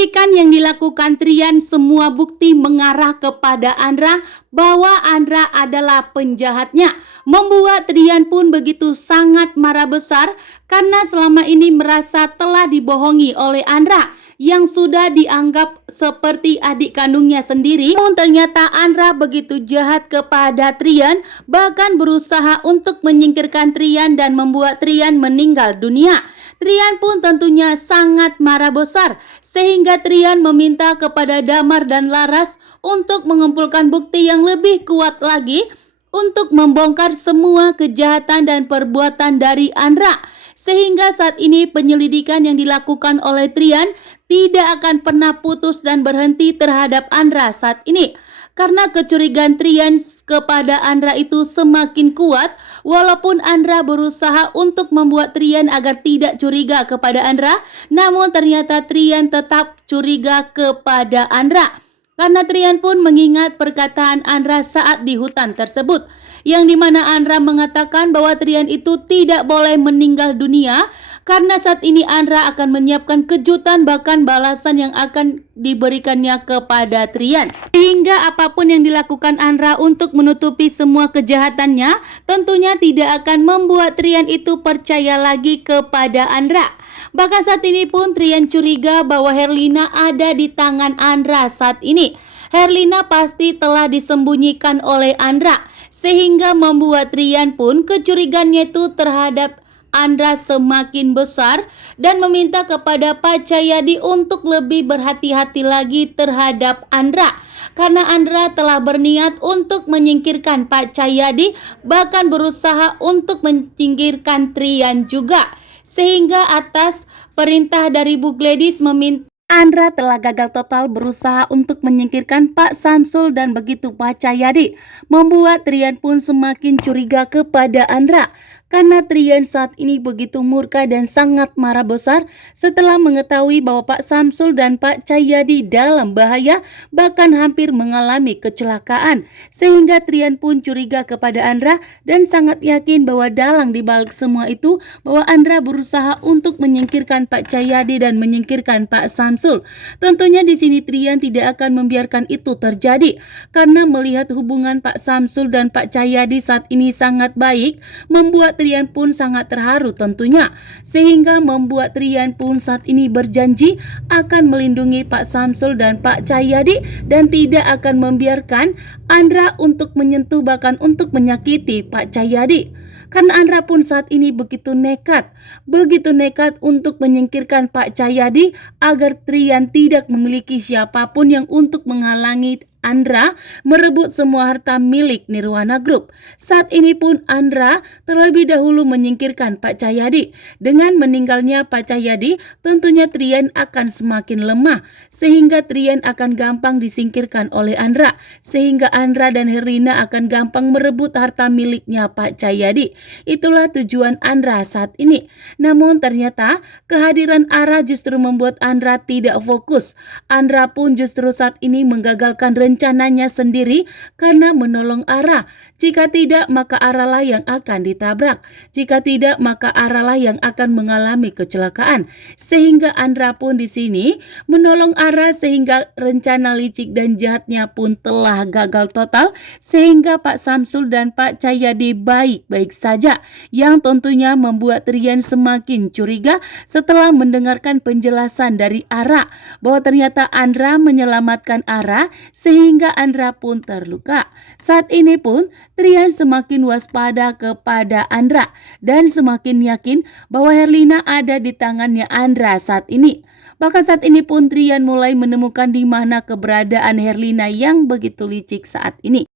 Penyelidikan yang dilakukan Trian semua bukti mengarah kepada Andra bahwa Andra adalah penjahatnya. Membuat Trian pun begitu sangat marah besar karena selama ini merasa telah dibohongi oleh Andra yang sudah dianggap seperti adik kandungnya sendiri. Namun ternyata Andra begitu jahat kepada Trian, bahkan berusaha untuk menyingkirkan Trian dan membuat Trian meninggal dunia. Trian pun tentunya sangat marah besar sehingga Trian meminta kepada Damar dan Laras untuk mengumpulkan bukti yang lebih kuat lagi untuk membongkar semua kejahatan dan perbuatan dari Andra. Sehingga saat ini penyelidikan yang dilakukan oleh Trian tidak akan pernah putus dan berhenti terhadap Andra saat ini. Karena kecurigaan Trian kepada Andra itu semakin kuat, walaupun Andra berusaha untuk membuat Trian agar tidak curiga kepada Andra, namun ternyata Trian tetap curiga kepada Andra. Karena Trian pun mengingat perkataan Andra saat di hutan tersebut, yang dimana Andra mengatakan bahwa Trian itu tidak boleh meninggal dunia karena saat ini Andra akan menyiapkan kejutan bahkan balasan yang akan diberikannya kepada Trian. Sehingga apapun yang dilakukan Andra untuk menutupi semua kejahatannya tentunya tidak akan membuat Trian itu percaya lagi kepada Andra. Bahkan saat ini pun Trian curiga bahwa Herlina ada di tangan Andra saat ini. Herlina pasti telah disembunyikan oleh Andra, sehingga membuat Trian pun kecurigaannya itu terhadap Andra semakin besar dan meminta kepada Pak Cahyadi untuk lebih berhati-hati lagi terhadap Andra. Karena Andra telah berniat untuk menyingkirkan Pak Cahyadi, bahkan berusaha untuk menyingkirkan Trian juga. Sehingga atas perintah dari Bu Gladys meminta Andra telah gagal total berusaha untuk menyingkirkan Pak Samsul dan begitu Pak Cahyadi, membuat Trian pun semakin curiga kepada Andra. Karena Trian saat ini begitu murka dan sangat marah besar setelah mengetahui bahwa Pak Samsul dan Pak Cahyadi dalam bahaya, bahkan hampir mengalami kecelakaan. Sehingga Trian pun curiga kepada Andra dan sangat yakin bahwa dalang dibalik semua itu bahwa Andra berusaha untuk menyingkirkan Pak Cahyadi dan menyingkirkan Pak Samsul. Tentunya di sini Trian tidak akan membiarkan itu terjadi karena melihat hubungan Pak Samsul dan Pak Cahyadi saat ini sangat baik, membuat Trian pun sangat terharu tentunya, sehingga membuat Trian pun saat ini berjanji akan melindungi Pak Samsul dan Pak Cahyadi dan tidak akan membiarkan Andra untuk menyentuh bahkan untuk menyakiti Pak Cahyadi. Karena Andra pun saat ini begitu nekat untuk menyingkirkan Pak Cahyadi agar Trian tidak memiliki siapapun yang untuk menghalangi Andra merebut semua harta milik Nirwana Group. Saat ini pun Andra terlebih dahulu menyingkirkan Pak Cahyadi. Dengan meninggalnya Pak Cahyadi, tentunya Trian akan semakin lemah, sehingga Trian akan gampang disingkirkan oleh Andra, sehingga Andra dan Herlina akan gampang merebut harta miliknya Pak Cahyadi. Itulah tujuan Andra saat ini. Namun ternyata kehadiran Ara justru membuat Andra tidak fokus. Andra pun justru saat ini menggagalkan rencananya sendiri karena menolong Ara. Jika tidak, maka Aralah yang akan ditabrak. Jika tidak, maka Aralah yang akan mengalami kecelakaan. Sehingga Andra pun di sini menolong Ara sehingga rencana licik dan jahatnya pun telah gagal total, sehingga Pak Samsul dan Pak Cahyadi baik-baik saja, yang tentunya membuat Trian semakin curiga setelah mendengarkan penjelasan dari Ara bahwa ternyata Andra menyelamatkan Ara sehingga Andra pun terluka. Saat ini pun Trian semakin waspada kepada Andra dan semakin yakin bahwa Herlina ada di tangannya Andra saat ini. Bahkan saat ini pun Trian mulai menemukan di mana keberadaan Herlina yang begitu licik saat ini.